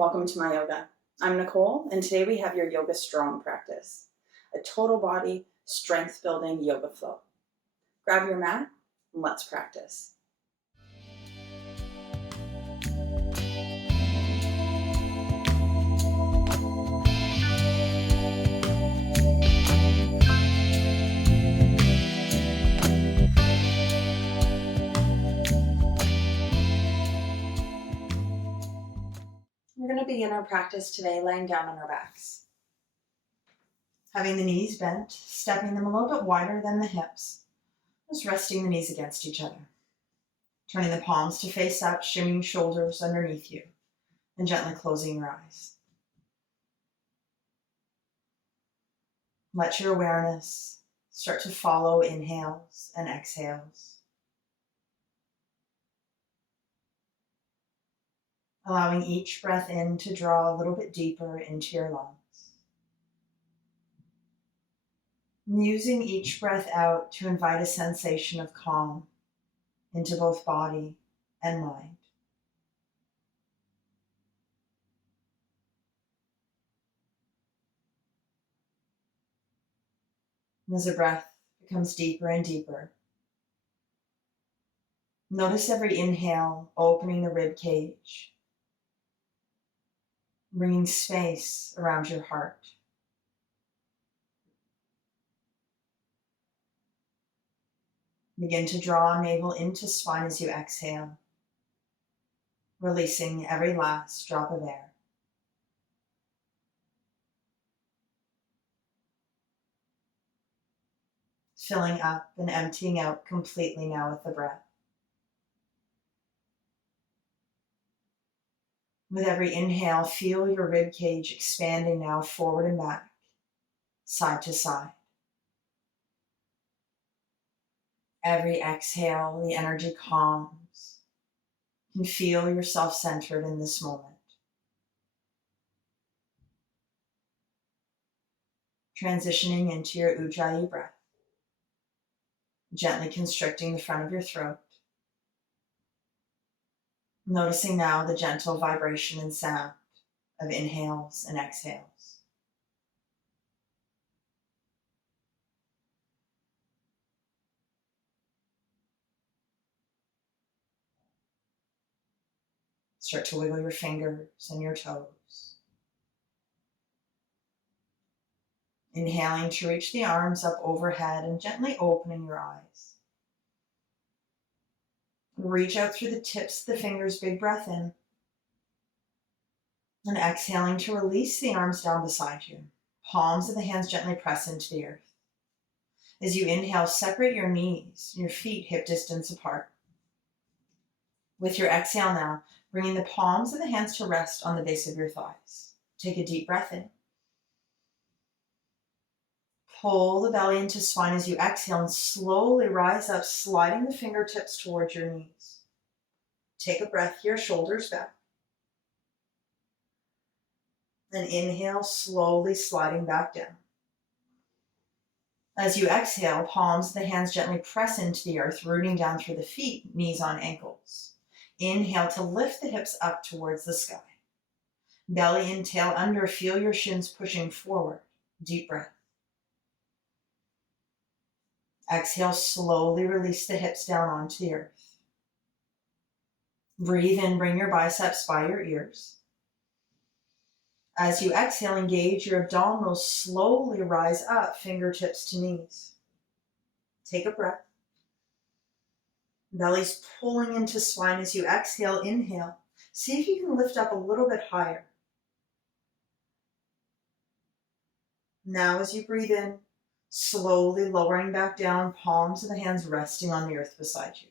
Welcome to my yoga. I'm Nicole, and today we have your Yoga Strong practice, a total body, strength building yoga flow. Grab your mat and let's practice. We're going to begin our practice today laying down on our backs. Having the knees bent, stepping them a little bit wider than the hips. Just resting the knees against each other. Turning the palms to face up, shimmying shoulders underneath you, and gently closing your eyes. Let your awareness start to follow inhales and exhales. Allowing each breath in to draw a little bit deeper into your lungs. And using each breath out to invite a sensation of calm into both body and mind. And as the breath becomes deeper and deeper, notice every inhale opening the rib cage, bringing space around your heart. Begin to draw navel into spine as you exhale, releasing every last drop of air. Filling up and emptying out completely now with the breath. With every inhale, feel your rib cage expanding now forward and back, side to side. Every exhale, the energy calms. You can feel yourself centered in this moment. Transitioning into your Ujjayi breath. Gently constricting the front of your throat. Noticing now the gentle vibration and sound of inhales and exhales. Start to wiggle your fingers and your toes. Inhaling to reach the arms up overhead and gently opening your eyes. Reach out through the tips of the fingers, big breath in. And exhaling to release the arms down beside you. Palms of the hands gently press into the earth. As you inhale, separate your knees, your feet hip distance apart. With your exhale now, bringing the palms of the hands to rest on the base of your thighs. Take a deep breath in. Pull the belly into spine as you exhale and slowly rise up, sliding the fingertips towards your knees. Take a breath here, shoulders back. Then inhale, slowly sliding back down. As you exhale, palms of the hands gently press into the earth, rooting down through the feet, knees on ankles. Inhale to lift the hips up towards the sky. Belly in, tail under, feel your shins pushing forward. Deep breath. Exhale, slowly release the hips down onto the earth. Breathe in, bring your biceps by your ears. As you exhale, engage your abdominals, slowly rise up, fingertips to knees. Take a breath. Belly's pulling into spine as you exhale, inhale. See if you can lift up a little bit higher. Now as you breathe in, slowly lowering back down, palms of the hands resting on the earth beside you.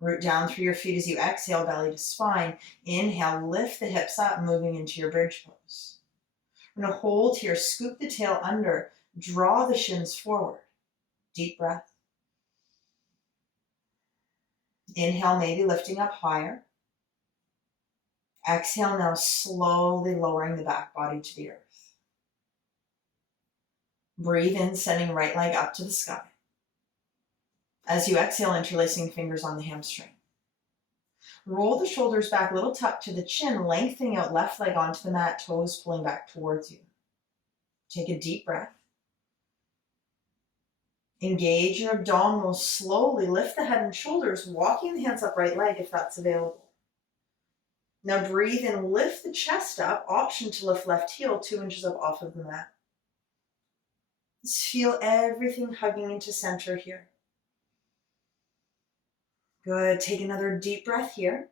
Root down through your feet as you exhale, belly to spine. Inhale, lift the hips up, moving into your bridge pose. We're going to hold here, scoop the tail under, draw the shins forward. Deep breath. Inhale, maybe lifting up higher. Exhale, now slowly lowering the back body to the earth. Breathe in, sending right leg up to the sky. As you exhale, interlacing fingers on the hamstring. Roll the shoulders back, little tuck to the chin, lengthening out left leg onto the mat, toes pulling back towards you. Take a deep breath. Engage your abdominals, slowly lift the head and shoulders, walking the hands up right leg if that's available. Now breathe in, lift the chest up, option to lift left heel 2 inches up off of the mat. Just feel everything hugging into center here. Good, take another deep breath here.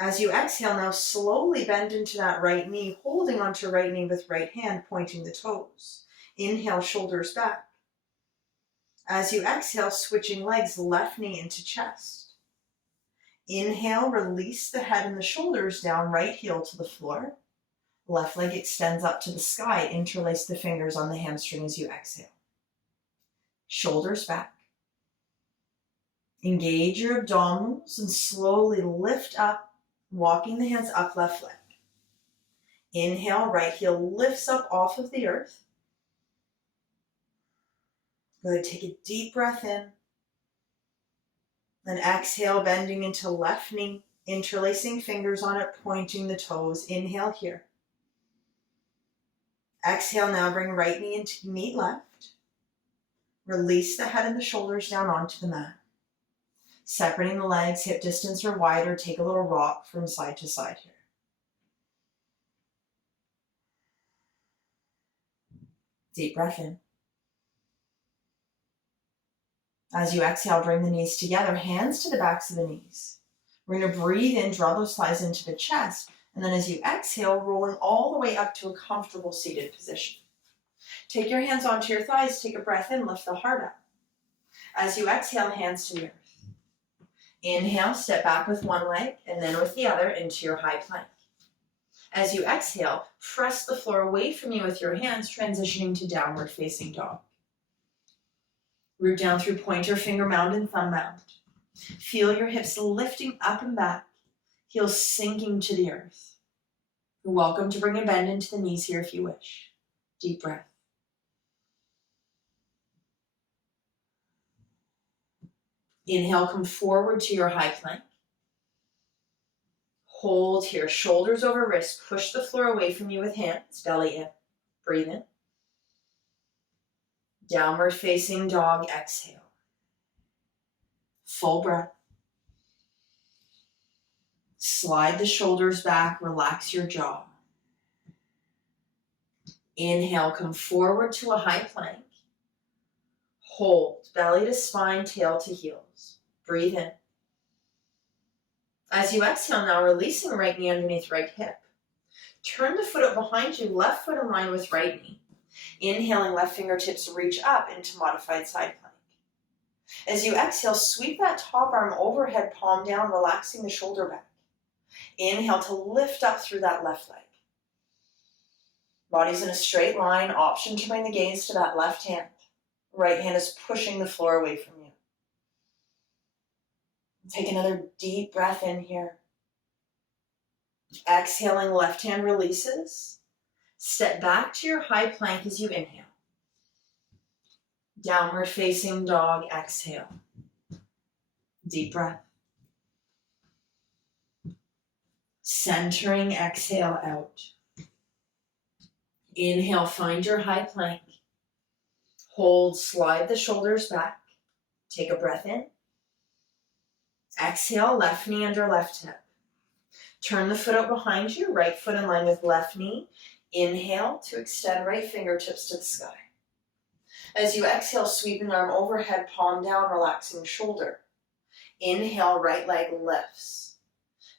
As you exhale, now slowly bend into that right knee, holding onto right knee with right hand, pointing the toes. Inhale, shoulders back. As you exhale, switching legs, left knee into chest. Inhale, release the head and the shoulders down, right heel to the floor. Left leg extends up to the sky, interlace the fingers on the hamstring as you exhale. Shoulders back. Engage your abdominals and slowly lift up, walking the hands up left leg. Inhale, right heel lifts up off of the earth. Good, take a deep breath in. Then exhale, bending into left knee, interlacing fingers on it, pointing the toes. Inhale here. Exhale, now bring right knee into meet left. Release the head and the shoulders down onto the mat. Separating the legs, hip distance or wider, take a little rock from side to side here. Deep breath in. As you exhale, bring the knees together, hands to the backs of the knees. We're going to breathe in, draw those thighs into the chest, and then as you exhale, rolling all the way up to a comfortable seated position. Take your hands onto your thighs, take a breath in, lift the heart up. As you exhale, hands to the earth. Inhale, step back with one leg, and then with the other into your high plank. As you exhale, press the floor away from you with your hands, transitioning to downward facing dog. Root down through pointer finger mound and thumb mound. Feel your hips lifting up and back, heels sinking to the earth. You're welcome to bring a bend into the knees here if you wish. Deep breath. Inhale, come forward to your high plank. Hold here, shoulders over wrists. Push the floor away from you with hands, belly in. Breathe in. Downward facing dog, exhale. Full breath. Slide the shoulders back, relax your jaw. Inhale, come forward to a high plank. Hold, belly to spine, tail to heels. Breathe in. As you exhale now, releasing right knee underneath right hip. Turn the foot up behind you, left foot in line with right knee. Inhaling, left fingertips reach up into modified side plank. As you exhale, sweep that top arm overhead, palm down, relaxing the shoulder back. Inhale to lift up through that left leg. Body's in a straight line, option to bring the gaze to that left hand. Right hand is pushing the floor away from you. Take another deep breath in here. Exhaling, left hand releases. Step back to your high plank as you inhale. Downward facing dog, exhale. Deep breath. Centering, exhale out. Inhale, find your high plank. Hold, slide the shoulders back. Take a breath in. Exhale, left knee under left hip. Turn the foot out behind you, right foot in line with left knee. Inhale to extend right fingertips to the sky. As you exhale, sweeping arm overhead, palm down, relaxing shoulder. Inhale, right leg lifts.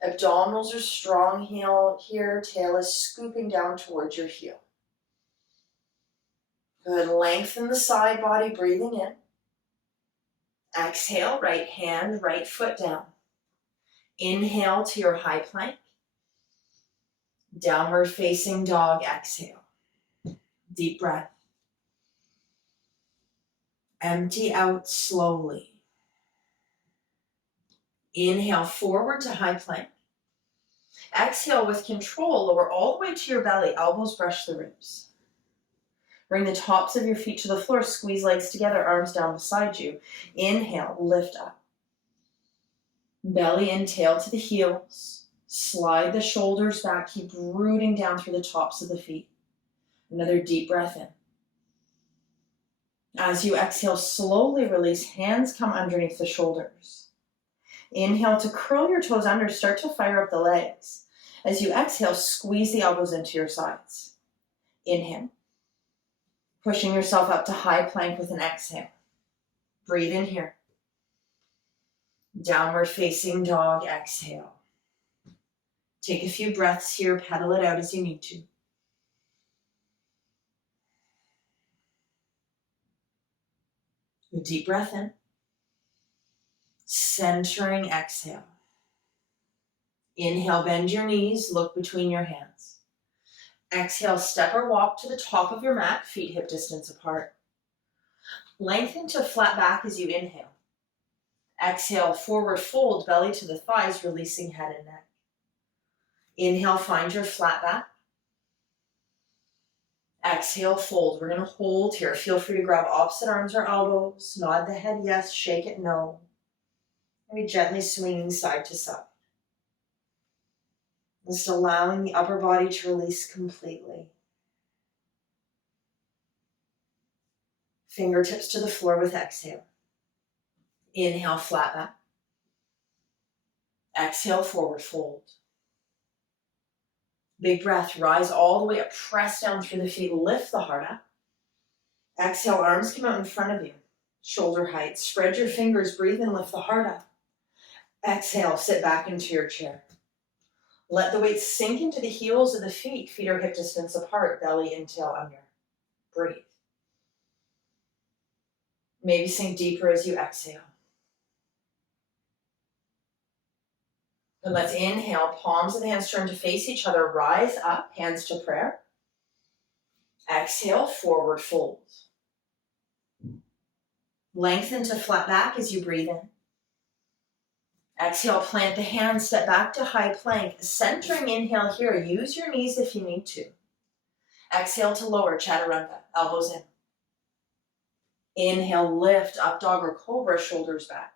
Abdominals are strong here, tail is scooping down towards your heel. Good, lengthen the side body, breathing in. Exhale, right hand, right foot down. Inhale to your high plank. Downward facing dog, exhale. Deep breath. Empty out slowly. Inhale forward to high plank. Exhale with control, lower all the way to your belly, elbows brush the ribs. Bring the tops of your feet to the floor, squeeze legs together, arms down beside you. Inhale, lift up. Belly and tail to the heels. Slide the shoulders back. Keep rooting down through the tops of the feet. Another deep breath in. As you exhale, slowly release. Hands come underneath the shoulders. Inhale to curl your toes under. Start to fire up the legs. As you exhale, squeeze the elbows into your sides. Inhale. Pushing yourself up to high plank with an exhale. Breathe in here. Downward facing dog, exhale. Take a few breaths here, pedal it out as you need to. A deep breath in. Centering, exhale. Inhale, bend your knees, look between your hands. Exhale, step or walk to the top of your mat, feet hip distance apart. Lengthen to flat back as you inhale. Exhale, forward fold, belly to the thighs, releasing head and neck. Inhale, find your flat back. Exhale, fold. We're going to hold here. Feel free to grab opposite arms or elbows. Nod the head yes, shake it no. Maybe gently swinging side to side. Just allowing the upper body to release completely. Fingertips to the floor with exhale. Inhale, flat back. Exhale, forward fold. Big breath, rise all the way up, press down through the feet, lift the heart up. Exhale, arms come out in front of you, shoulder height. Spread your fingers, breathe and lift the heart up. Exhale, sit back into your chair. Let the weight sink into the heels of the feet. Feet are hip distance apart, belly in, tail under. Breathe. Maybe sink deeper as you exhale. And let's inhale, palms of the hands turn to face each other, rise up, hands to prayer. Exhale, forward fold. Lengthen to flat back as you breathe in. Exhale, plant the hands, step back to high plank. Centering inhale here, use your knees if you need to. Exhale to lower, chaturanga, elbows in. Inhale, lift, up dog or cobra, shoulders back.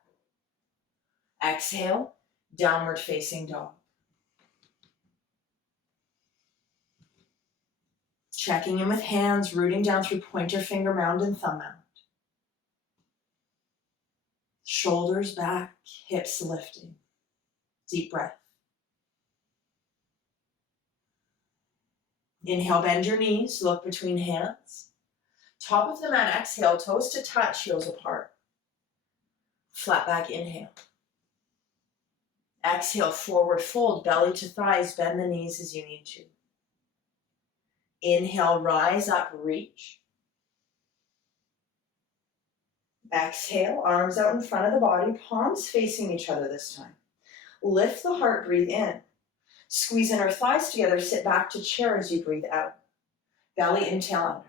Exhale, downward facing dog. Checking in with hands, rooting down through pointer finger mound and thumb mound. Shoulders back, hips lifting. Deep breath. Inhale, bend your knees, look between hands. Top of the mat, exhale, toes to touch, heels apart. Flat back, inhale. Exhale, forward fold, belly to thighs, bend the knees as you need to. Inhale, rise up, reach. Exhale, arms out in front of the body, palms facing each other this time. Lift the heart, breathe in. Squeeze inner thighs together, sit back to chair as you breathe out. Belly in, tail under.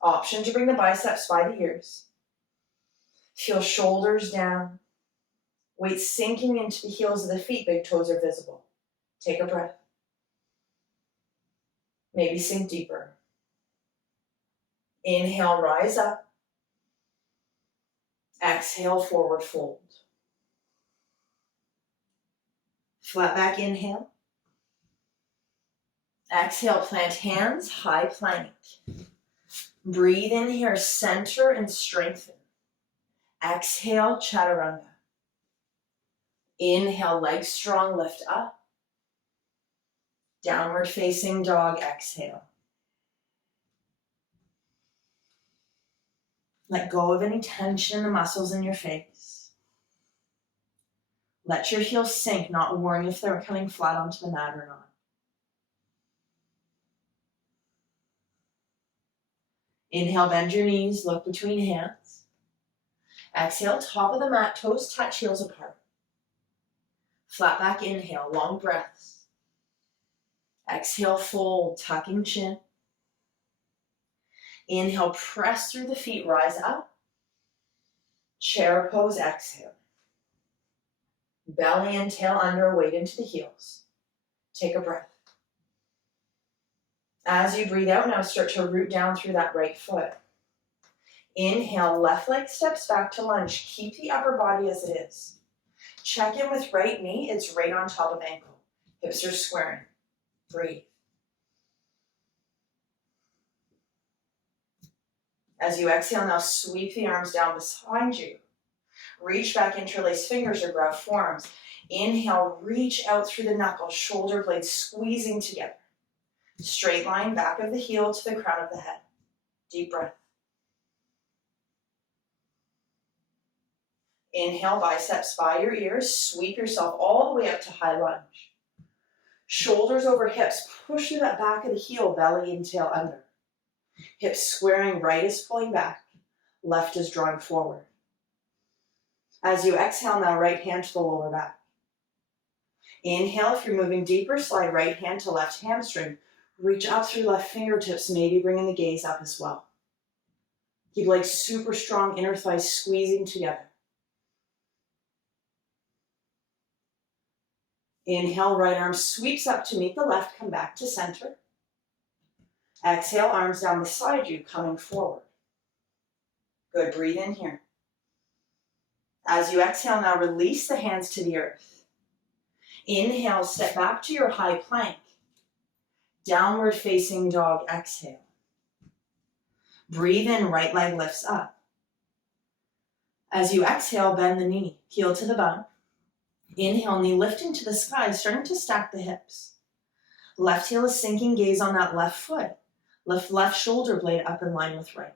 Option to bring the biceps by the ears. Feel shoulders down. Weight sinking into the heels of the feet, big toes are visible. Take a breath. Maybe sink deeper. Inhale, rise up. Exhale, forward fold. Flat back, inhale. Exhale, plant hands, high plank. Breathe in here, center and strengthen. Exhale, chaturanga. Inhale, legs strong, lift up. Downward facing dog, exhale. Let go of any tension in the muscles in your face. Let your heels sink, not worrying if they're coming flat onto the mat or not. Inhale, bend your knees, look between hands. Exhale, top of the mat, toes touch, heels apart. Flat back, inhale, long breaths. Exhale, fold, tucking chin. Inhale, press through the feet, rise up. Chair pose, exhale. Belly and tail under, weight into the heels. Take a breath. As you breathe out, now start to root down through that right foot. Inhale, left leg steps back to lunge. Keep the upper body as it is. Check in with right knee. It's right on top of ankle. Hips are squaring. Breathe. As you exhale, now sweep the arms down beside you. Reach back, interlace fingers or grab forearms. Inhale, reach out through the knuckles, shoulder blades squeezing together. Straight line, back of the heel to the crown of the head. Deep breath. Inhale, biceps by your ears. Sweep yourself all the way up to high lunge. Shoulders over hips. Push through that back of the heel, belly and tail under. Hips squaring, right is pulling back. Left is drawing forward. As you exhale, now right hand to the lower back. Inhale, if you're moving deeper, slide right hand to left hamstring. Reach up through left fingertips, maybe bringing the gaze up as well. Keep legs super strong, inner thighs squeezing together. Inhale, right arm sweeps up to meet the left, come back to center. Exhale, arms down beside you, coming forward. Good, breathe in here. As you exhale, now release the hands to the earth. Inhale, step back to your high plank. Downward facing dog, exhale. Breathe in, right leg lifts up. As you exhale, bend the knee, heel to the bum. Inhale, knee lifting to the sky, starting to stack the hips. Left heel is sinking, gaze on that left foot. Lift left shoulder blade up in line with right.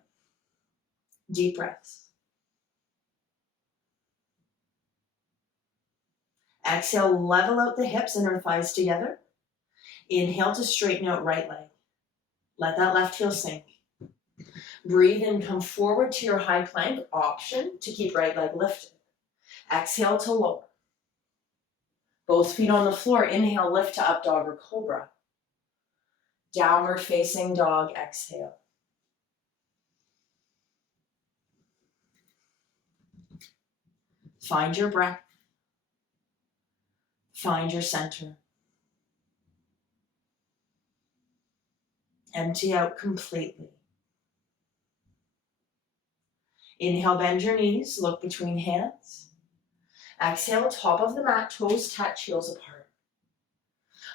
Deep breaths. Exhale, level out the hips, inner thighs together. Inhale to straighten out right leg. Let that left heel sink. Breathe in, come forward to your high plank, option to keep right leg lifted. Exhale to lower. Both feet on the floor, inhale, lift to up dog or cobra. Downward facing dog, exhale. Find your breath. Find your center. Empty out completely. Inhale, bend your knees, look between hands. Exhale, top of the mat, toes touch, heels apart.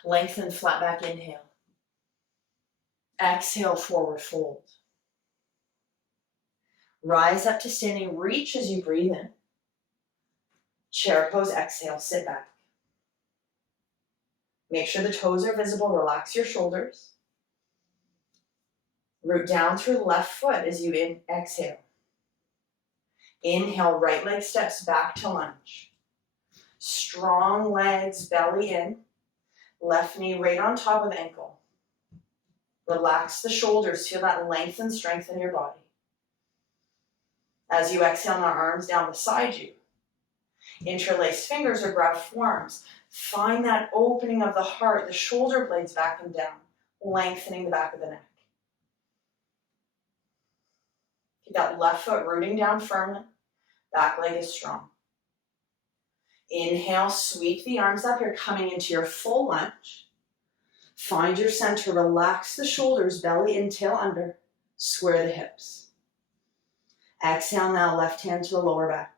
Lengthen, flat back, inhale. Exhale, forward fold. Rise up to standing, reach as you breathe in. Chair pose, exhale, sit back. Make sure the toes are visible, relax your shoulders. Root down through the left foot as you exhale. Inhale, right leg steps back to lunge. Strong legs, belly in. Left knee right on top of ankle. Relax the shoulders, feel that length and strength in your body. As you exhale, now arms down beside you. Interlace fingers or grab forearms. Find that opening of the heart, the shoulder blades back and down, lengthening the back of the neck. Keep that left foot rooting down firmly. Back leg is strong. Inhale, sweep the arms up. You're coming into your full lunge. Find your center, relax the shoulders, belly in, tail under. Square the hips. Exhale now, left hand to the lower back.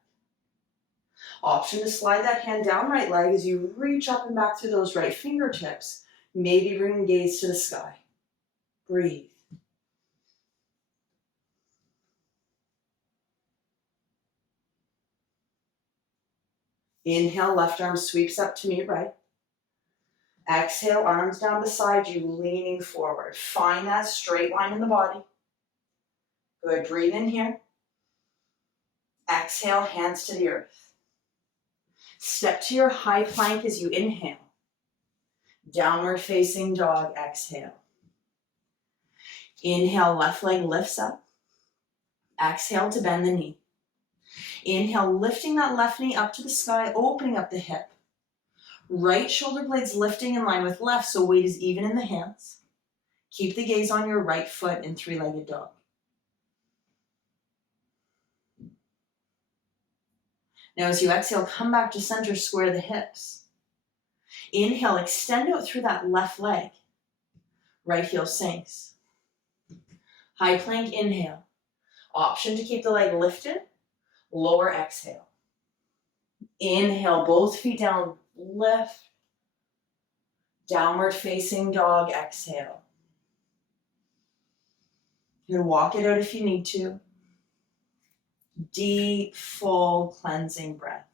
Option to slide that hand down right leg as you reach up and back through those right fingertips. Maybe bring gaze to the sky. Breathe. Inhale, left arm sweeps up to meet right. Exhale, arms down beside you, leaning forward. Find that straight line in the body. Good, breathe in here. Exhale, hands to the earth. Step to your high plank as you inhale. Downward facing dog, exhale. Inhale, left leg lifts up. Exhale to bend the knee. Inhale, lifting that left knee up to the sky, opening up the hip. Right shoulder blades lifting in line with left, so weight is even in the hands. Keep the gaze on your right foot in three-legged dog. Now as you exhale, come back to center, square the hips. Inhale, extend out through that left leg. Right heel sinks. High plank, inhale. Option to keep the leg lifted. Lower exhale. Inhale, both feet down, lift. Downward facing dog, exhale. You can walk it out if you need to. Deep, full, cleansing breath.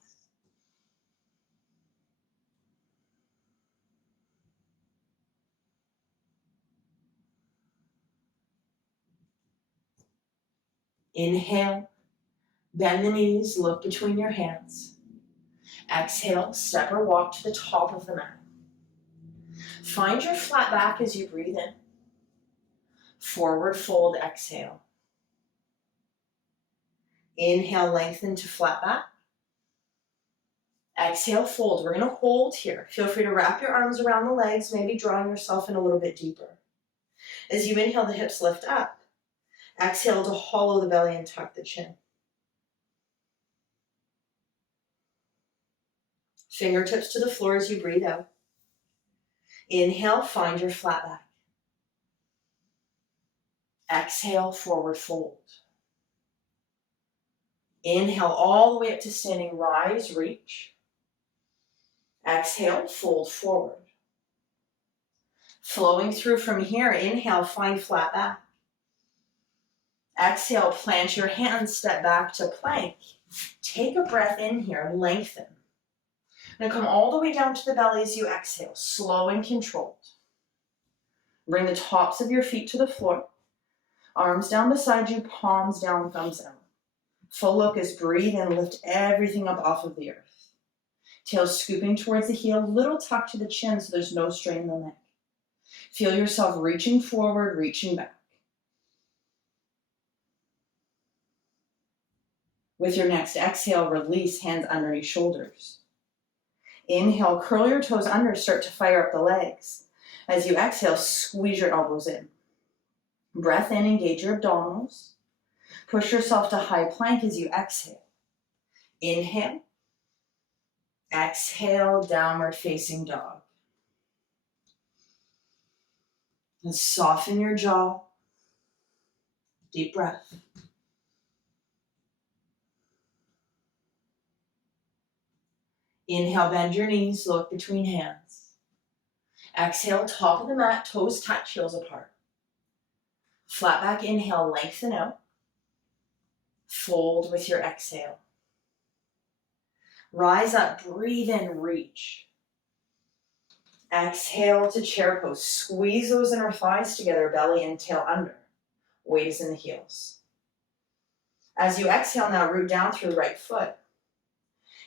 Inhale, bend the knees, look between your hands. Exhale, step or walk to the top of the mat. Find your flat back as you breathe in. Forward fold, exhale. Inhale, lengthen to flat back. Exhale, fold. We're going to hold here. Feel free to wrap your arms around the legs, maybe drawing yourself in a little bit deeper. As you inhale, the hips lift up. Exhale to hollow the belly and tuck the chin. Fingertips to the floor as you breathe out. Inhale, find your flat back. Exhale, forward fold. Inhale all the way up to standing, rise, reach. Exhale, fold forward. Flowing through from here, inhale, find flat back. Exhale, plant your hands, step back to plank. Take a breath in here, lengthen. Now come all the way down to the belly as you exhale, slow and controlled. Bring the tops of your feet to the floor. Arms down beside you, palms down, thumbs out. Full locust, breathe and lift everything up off of the earth. Tail scooping towards the heel, little tuck to the chin so there's no strain in the neck. Feel yourself reaching forward, reaching back. With your next exhale, release, hands underneath shoulders. Inhale, curl your toes under, start to fire up the legs. As you exhale, squeeze your elbows in. Breath in, engage your abdominals. Push yourself to high plank as you exhale. Inhale. Exhale, downward facing dog. And soften your jaw. Deep breath. Inhale, bend your knees, look between hands. Exhale, top of the mat, toes touch, heels apart. Flat back, inhale, lengthen out. Fold with your exhale. Rise up, breathe in, reach. Exhale to chair pose. Squeeze those inner thighs together, belly and tail under. Weight is in the heels. As you exhale now, root down through the right foot.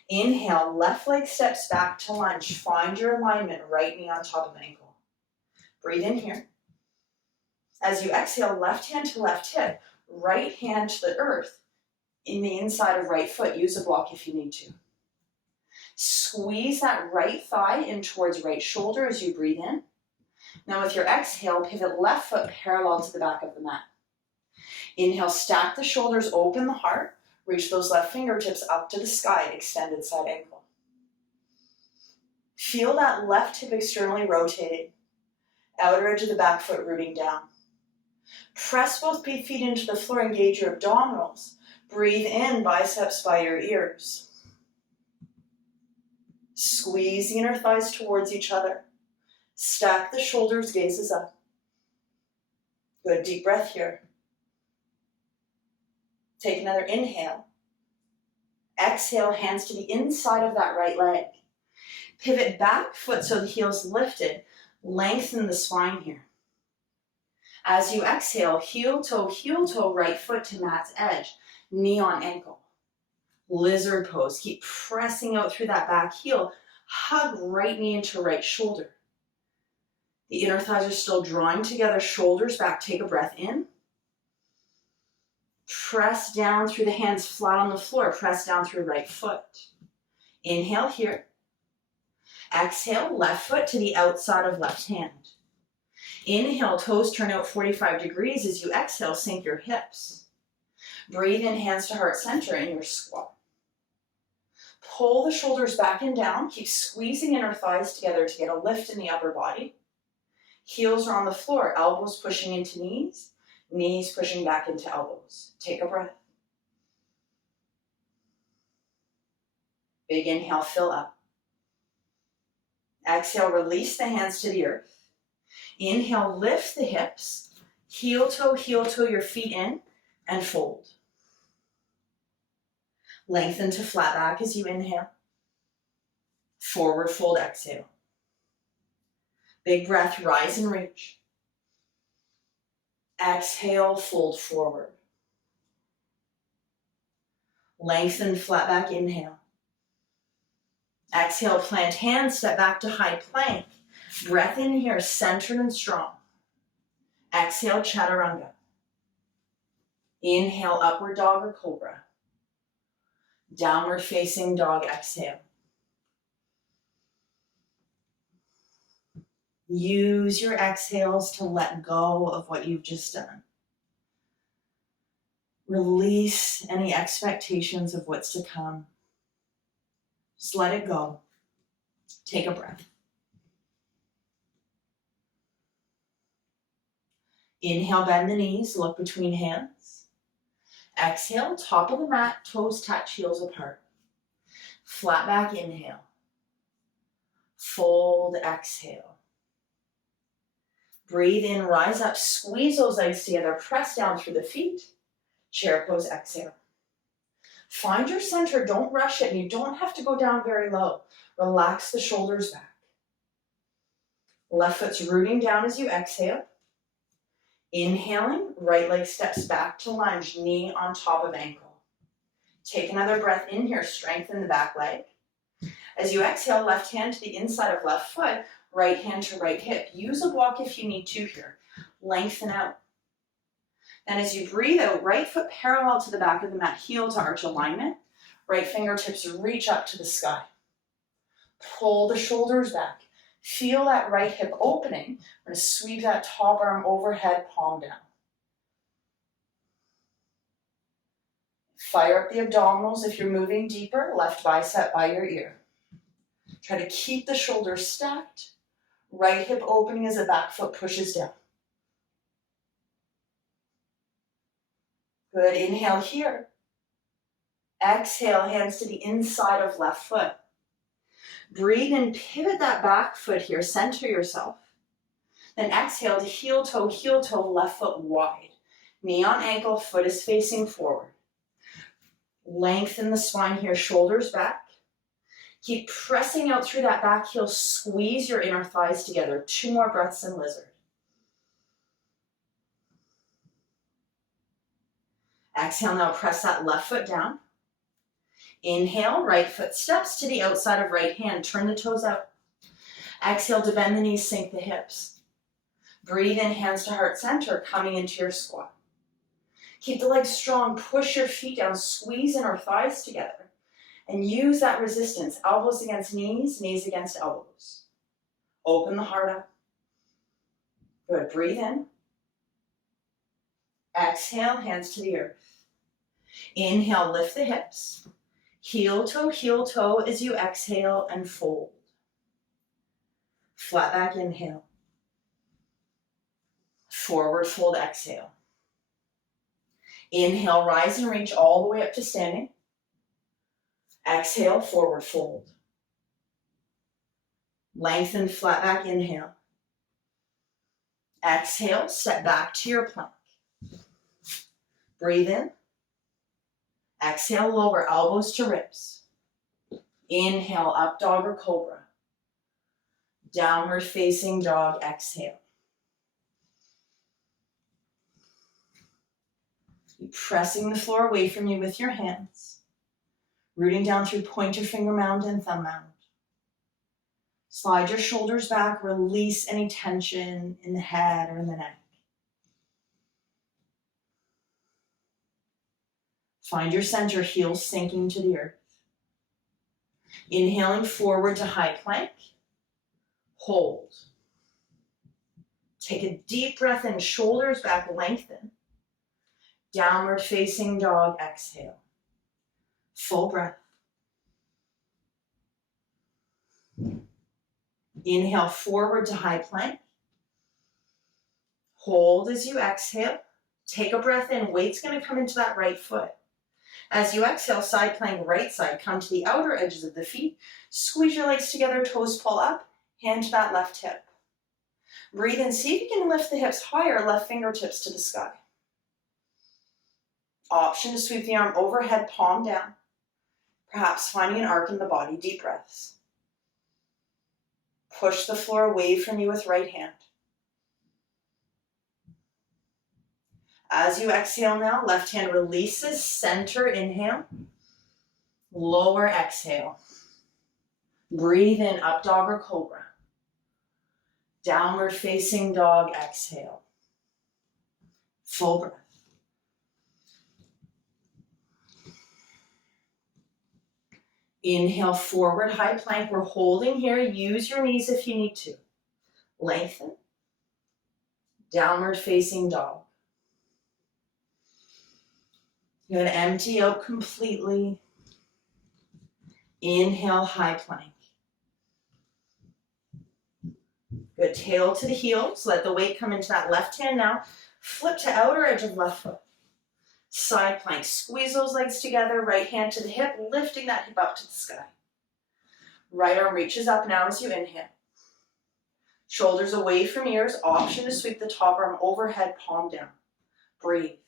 Inhale, left leg steps back to lunge. Find your alignment, right knee on top of ankle. Breathe in here. As you exhale, left hand to left hip, right hand to the earth. In the inside of right foot, use a block if you need to. Squeeze that right thigh in towards right shoulder as you breathe in. Now with your exhale, pivot left foot parallel to the back of the mat. Inhale, stack the shoulders, open the heart. Reach those left fingertips up to the sky, extended side ankle. Feel that left hip externally rotated. Outer edge of the back foot rooting down. Press both feet into the floor, engage your abdominals. Breathe in, biceps by your ears. Squeeze the inner thighs towards each other. Stack the shoulders, gazes up. Good, deep breath here. Take another inhale. Exhale, hands to the inside of that right leg. Pivot back foot so the heel's lifted. Lengthen the spine here. As you exhale, heel toe, right foot to mat's edge. Knee on ankle. Lizard pose. Keep pressing out through that back heel. Hug right knee into right shoulder. The inner thighs are still drawing together, shoulders back. Take a breath in. Press down through the hands flat on the floor. Press down through right foot. Inhale here. Exhale, left foot to the outside of left hand. Inhale, toes turn out 45 degrees. As you exhale, sink your hips. Breathe in, hands to heart center in your squat. Pull the shoulders back and down. Keep squeezing inner thighs together to get a lift in the upper body. Heels are on the floor, elbows pushing into knees, knees pushing back into elbows. Take a breath. Big inhale, fill up. Exhale, release the hands to the earth. Inhale, lift the hips. Heel toe, your feet in and fold. Lengthen to flat back as you inhale. Forward fold, exhale. Big breath, rise and reach. Exhale, fold forward. Lengthen, flat back, inhale. Exhale, plant hands, step back to high plank. Breath in here, centered and strong. Exhale, chaturanga. Inhale, upward dog or cobra. Downward facing dog, exhale. Use your exhales to let go of what you've just done. Release any expectations of what's to come. Just let it go. Take a breath. Inhale, bend the knees, look between hands. Exhale, top of the mat, toes touch, heels apart. Flat back, inhale. Fold, exhale. Breathe in, rise up, squeeze those legs together, press down through the feet. Chair pose, exhale. Find your center, don't rush it, and you don't have to go down very low. Relax the shoulders back. Left foot's rooting down as you exhale. Inhaling, right leg steps back to lunge, knee on top of ankle. Take another breath in here, strengthen the back leg. As you exhale, left hand to the inside of left foot, right hand to right hip. Use a block if you need to here. Lengthen out. Then as you breathe out, right foot parallel to the back of the mat, heel to arch alignment. Right fingertips reach up to the sky. Pull the shoulders back. Feel that right hip opening. We're going to sweep that top arm overhead, palm down. Fire up the abdominals if you're moving deeper, left bicep by your ear. Try to keep the shoulders stacked. Right hip opening as the back foot pushes down. Good, inhale here. Exhale, hands to the inside of left foot. Breathe and pivot that back foot here, center yourself. Then exhale to heel toe, left foot wide. Knee on ankle, foot is facing forward. Lengthen the spine here, shoulders back. Keep pressing out through that back heel, squeeze your inner thighs together. 2 more breaths in lizard. Exhale, now press that left foot down. Inhale, right foot steps to the outside of right hand. Turn the toes out. Exhale to bend the knees, sink the hips. Breathe in, hands to heart center, coming into your squat. Keep the legs strong, push your feet down, squeeze inner thighs together. And use that resistance, elbows against knees, knees against elbows. Open the heart up. Good, breathe in. Exhale, hands to the earth. Inhale, lift the hips. Heel toe as you exhale and fold. Flat back, inhale. Forward fold, exhale. Inhale, rise and reach all the way up to standing. Exhale, forward fold. Lengthen, flat back, inhale. Exhale, step back to your plank. Breathe in. Exhale, lower elbows to ribs. Inhale, up dog or cobra. Downward facing dog, exhale. Keep pressing the floor away from you with your hands. Rooting down through pointer finger mound and thumb mound. Slide your shoulders back, release any tension in the head or in the neck. Find your center, heels sinking to the earth. Inhaling forward to high plank. Hold. Take a deep breath in, shoulders back, lengthen. Downward facing dog, exhale. Full breath. Inhale forward to high plank. Hold as you exhale. Take a breath in. Weight's going to come into that right foot. As you exhale, side plank, right side, come to the outer edges of the feet. Squeeze your legs together, toes pull up, hand to that left hip. Breathe in, see if you can lift the hips higher, left fingertips to the sky. Option to sweep the arm overhead, palm down. Perhaps finding an arc in the body, deep breaths. Push the floor away from you with right hand. As you exhale now, left hand releases, center, inhale. Lower, exhale. Breathe in, up dog or cobra. Downward facing dog, exhale. Full breath. Inhale, forward, high plank. We're holding here. Use your knees if you need to. Lengthen. Downward facing dog. You're going to empty out completely. Inhale, high plank. Good, tail to the heels. Let the weight come into that left hand now. Flip to outer edge of left foot. Side plank, squeeze those legs together, right hand to the hip, lifting that hip up to the sky. Right arm reaches up now as you inhale. Shoulders away from ears, option to sweep the top arm overhead, palm down. Breathe.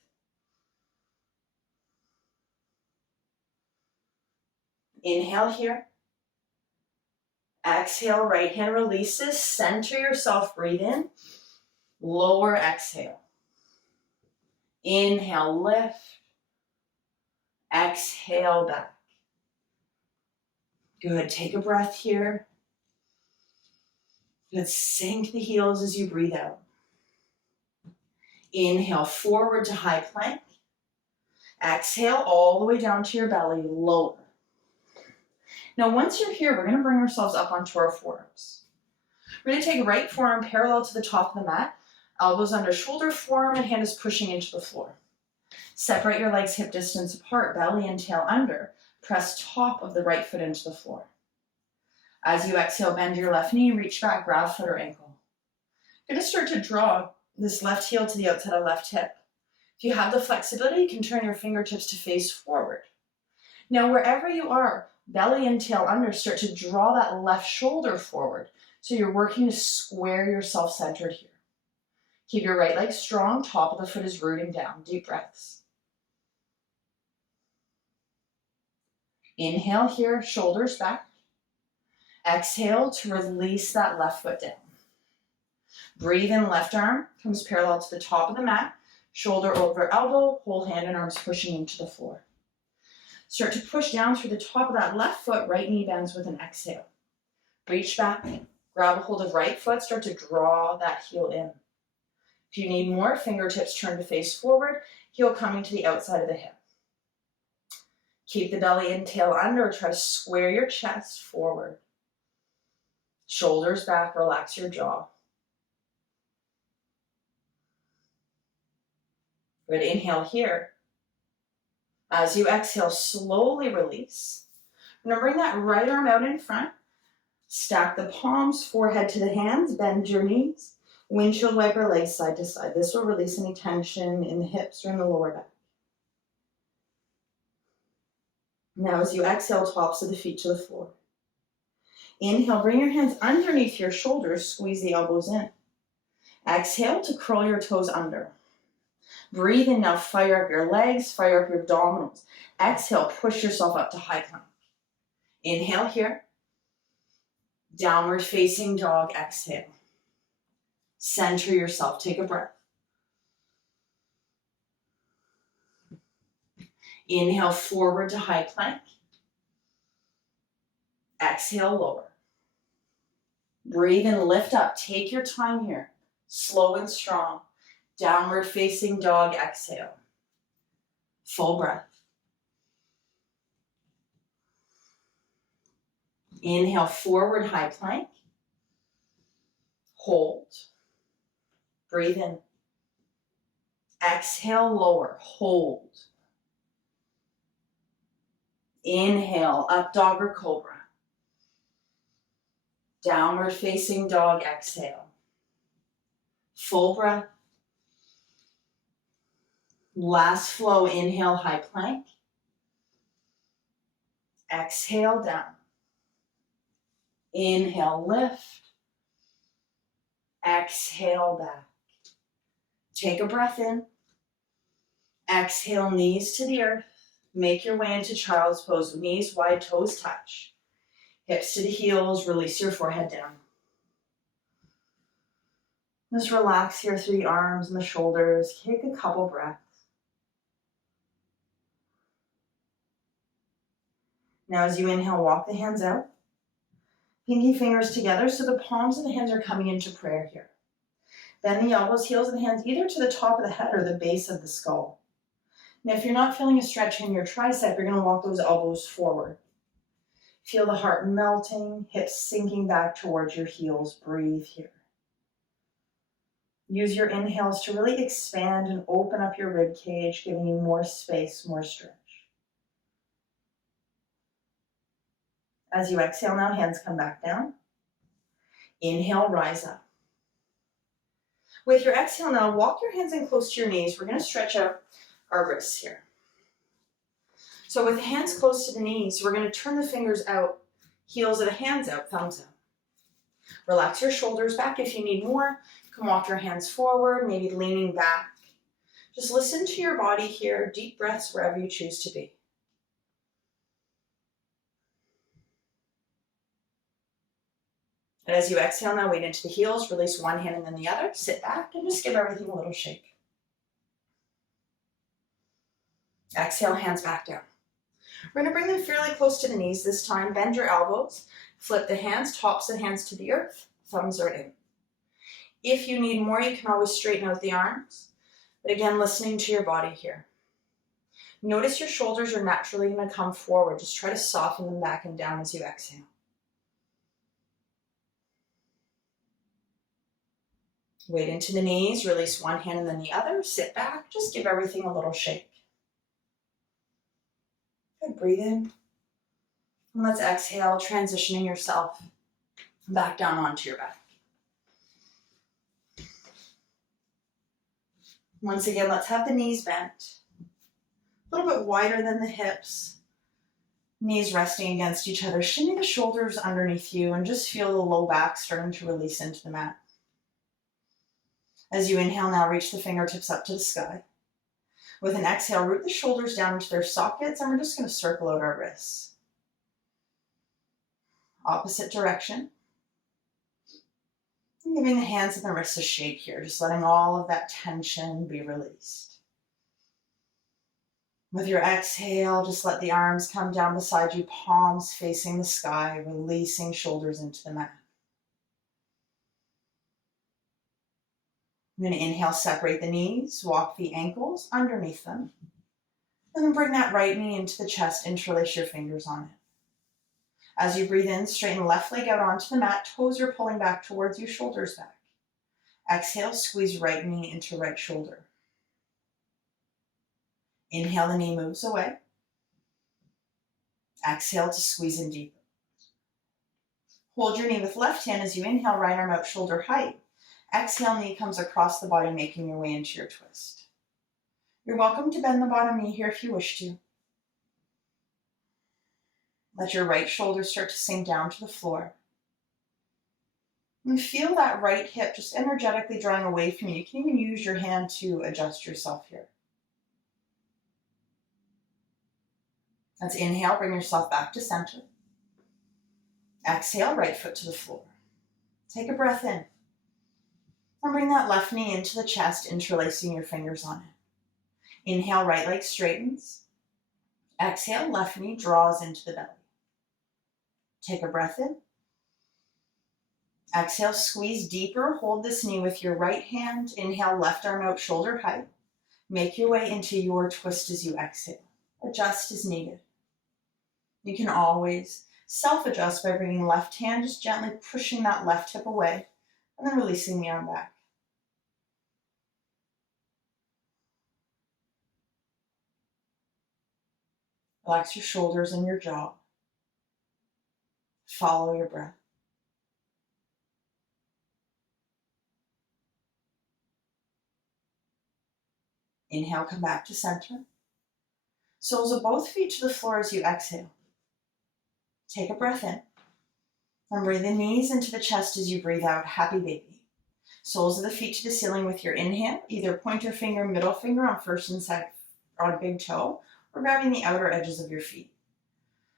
Inhale here. Exhale, right hand releases, center yourself, breathe in. Lower, exhale. Inhale, lift. Exhale, back. Good, take a breath here. Good, sink the heels as you breathe out. Inhale, forward to high plank. Exhale, all the way down to your belly, lower. Now, once you're here, we're going to bring ourselves up onto our forearms. We're going to take right forearm parallel to the top of the mat, elbows under shoulder, forearm and hand is pushing into the floor. Separate your legs hip distance apart, belly and tail under. Press top of the right foot into the floor. As you exhale, bend your left knee, reach back, grab foot or ankle. You're going to start to draw this left heel to the outside of left hip. If you have the flexibility, you can turn your fingertips to face forward. Now, wherever you are, belly and tail under, start to draw that left shoulder forward. So you're working to square yourself centered here. Keep your right leg strong, top of the foot is rooting down. Deep breaths. Inhale here, shoulders back. Exhale to release that left foot down. Breathe in, left arm comes parallel to the top of the mat, shoulder over elbow, whole hand and arms pushing into the floor. Start to push down through the top of that left foot, right knee bends with an exhale. Reach back, grab a hold of right foot, start to draw that heel in. If you need more, fingertips turn to face forward, heel coming to the outside of the hip. Keep the belly and tail under, try to square your chest forward. Shoulders back, relax your jaw. Good, inhale here. As you exhale, slowly release. I'm going to bring that right arm out in front. Stack the palms, forehead to the hands, bend your knees. Windshield wiper legs side to side. This will release any tension in the hips or in the lower back. Now as you exhale, tops of the feet to the floor. Inhale, bring your hands underneath your shoulders, squeeze the elbows in. Exhale to curl your toes under. Breathe in now, fire up your legs, fire up your abdominals. Exhale, push yourself up to high plank. Inhale here. Downward facing dog, exhale. Center yourself, take a breath. Inhale, forward to high plank. Exhale, lower. Breathe in, lift up, take your time here. Slow and strong. Downward facing dog, exhale. Full breath. Inhale, forward high plank. Hold. Breathe in. Exhale, lower. Hold. Inhale, up dog or cobra. Downward facing dog, exhale. Full breath. Last flow, inhale, high plank. Exhale down. Inhale, lift. Exhale back. Take a breath in. Exhale, knees to the earth. Make your way into child's pose. Knees wide, toes touch. Hips to the heels, release your forehead down. Just relax here through the arms and the shoulders. Take a couple breaths. Now as you inhale, walk the hands out. Pinky fingers together so the palms of the hands are coming into prayer here. Bend the elbows, heels of the hands either to the top of the head or the base of the skull. Now if you're not feeling a stretch in your tricep, you're going to walk those elbows forward. Feel the heart melting, hips sinking back towards your heels. Breathe here. Use your inhales to really expand and open up your rib cage, giving you more space, more stretch. As you exhale now, hands come back down. Inhale, rise up. With your exhale now, walk your hands in close to your knees. We're going to stretch out our wrists here. So with hands close to the knees, we're going to turn the fingers out, heels of the hands out, thumbs out. Relax your shoulders back. If you need more, you can walk your hands forward, maybe leaning back. Just listen to your body here, deep breaths wherever you choose to be. And as you exhale now, weight into the heels, release one hand and then the other, sit back and just give everything a little shake. Exhale, hands back down. We're going to bring them fairly close to the knees this time. Bend your elbows, flip the hands, tops of the hands to the earth, thumbs are in. If you need more, you can always straighten out the arms. But again, listening to your body here. Notice your shoulders are naturally going to come forward. Just try to soften them back and down as you exhale. Weight into the knees, release one hand and then the other, sit back, just give everything a little shake. Good, breathe in. And let's exhale, transitioning yourself back down onto your back. Once again, let's have the knees bent. A little bit wider than the hips. Knees resting against each other. Shimmy the shoulders underneath you and just feel the low back starting to release into the mat. As you inhale now, reach the fingertips up to the sky. With an exhale, root the shoulders down into their sockets, and we're just going to circle out our wrists. Opposite direction. And giving the hands and the wrists a shake here, just letting all of that tension be released. With your exhale, just let the arms come down beside you, palms facing the sky, releasing shoulders into the mat. I'm going to inhale, separate the knees, walk the ankles underneath them. And then bring that right knee into the chest, interlace your fingers on it. As you breathe in, straighten the left leg out onto the mat, toes are pulling back towards you, shoulders back. Exhale, squeeze right knee into right shoulder. Inhale, the knee moves away. Exhale to squeeze in deeper. Hold your knee with left hand as you inhale, right arm out shoulder height. Exhale, knee comes across the body, making your way into your twist. You're welcome to bend the bottom knee here if you wish to. Let your right shoulder start to sink down to the floor. And feel that right hip just energetically drawing away from you. You can even use your hand to adjust yourself here. Let's inhale, bring yourself back to center. Exhale, right foot to the floor. Take a breath in. And bring that left knee into the chest, interlacing your fingers on it. Inhale, right leg straightens. Exhale, left knee draws into the belly. Take a breath in. Exhale, squeeze deeper. Hold this knee with your right hand. Inhale, left arm out, shoulder height. Make your way into your twist as you exhale. Adjust as needed. You can always self-adjust by bringing left hand, just gently pushing that left hip away, and then releasing the arm back. Relax your shoulders and your jaw. Follow your breath. Inhale, come back to center. Soles of both feet to the floor as you exhale. Take a breath in. And bring the knees into the chest as you breathe out, happy baby. Soles of the feet to the ceiling with your inhale, either pointer finger, middle finger on first and second on big toe, or grabbing the outer edges of your feet.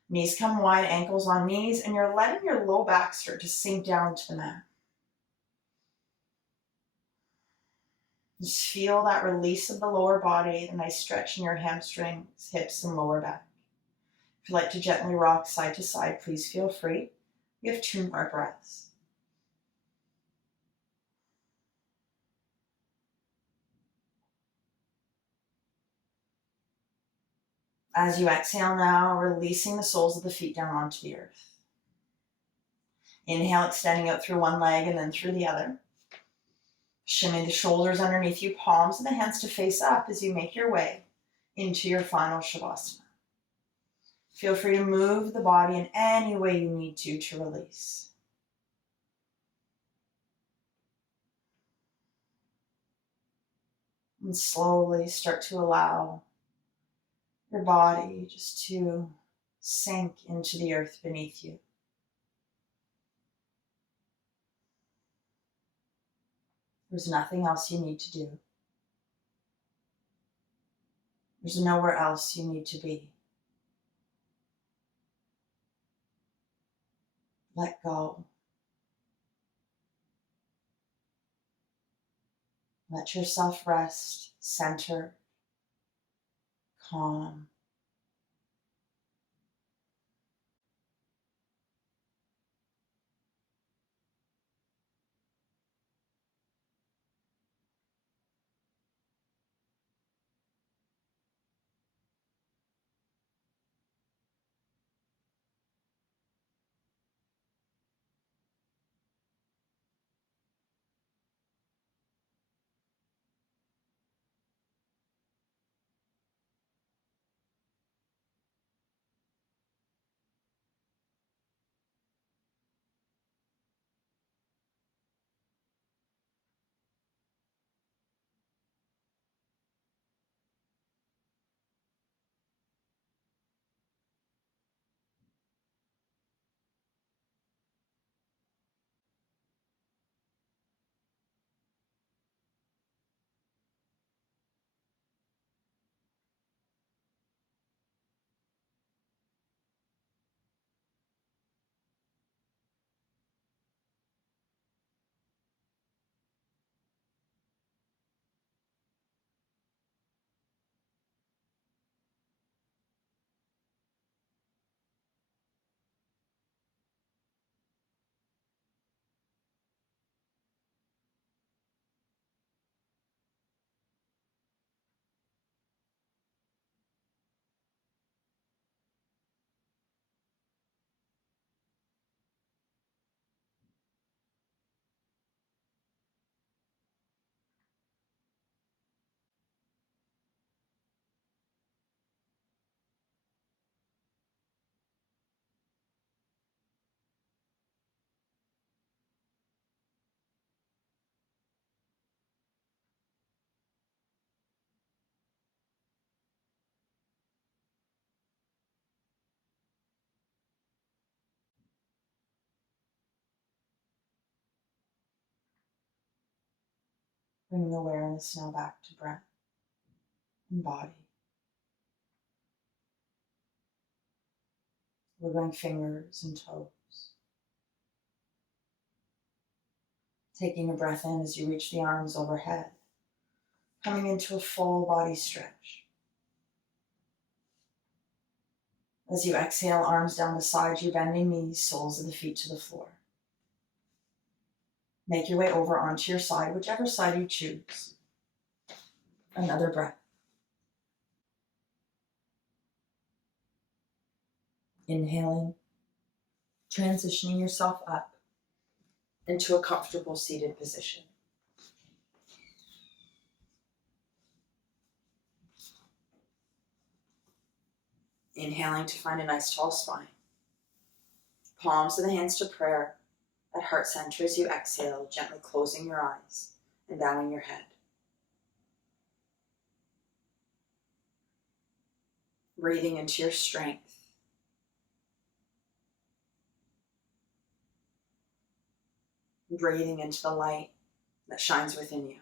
Knees come wide, ankles on knees, and you're letting your low back start to sink down to the mat. Just feel that release of the lower body, the nice stretch in your hamstrings, hips, and lower back. If you'd like to gently rock side to side, please feel free. We have 2 more breaths. As you exhale now, releasing the soles of the feet down onto the earth. Inhale, extending out through one leg and then through the other. Shimmy the shoulders underneath you, palms of the hands to face up as you make your way into your final Shavasana. Feel free to move the body in any way you need to release. And slowly start to allow your body just to sink into the earth beneath you. There's nothing else you need to do. There's nowhere else you need to be. Let go. Let yourself rest, center, calm. Bring the awareness now back to breath and body. Wiggling fingers and toes. Taking a breath in as you reach the arms overhead. Coming into a full body stretch. As you exhale, arms down beside you, bending knees, soles of the feet to the floor. Make your way over onto your side, whichever side you choose. Another breath. Inhaling, transitioning yourself up into a comfortable seated position. Inhaling to find a nice tall spine. Palms of the hands to prayer at heart center as you exhale, gently closing your eyes and bowing your head. Breathing into your strength. breathing into the light that shines within you.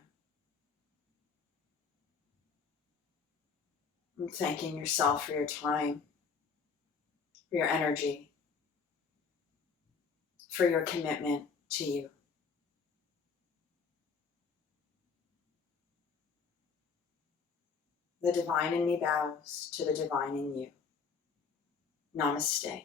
And thanking yourself for your time, for your energy, for your commitment to you. The divine in me bows to the divine in you. Namaste.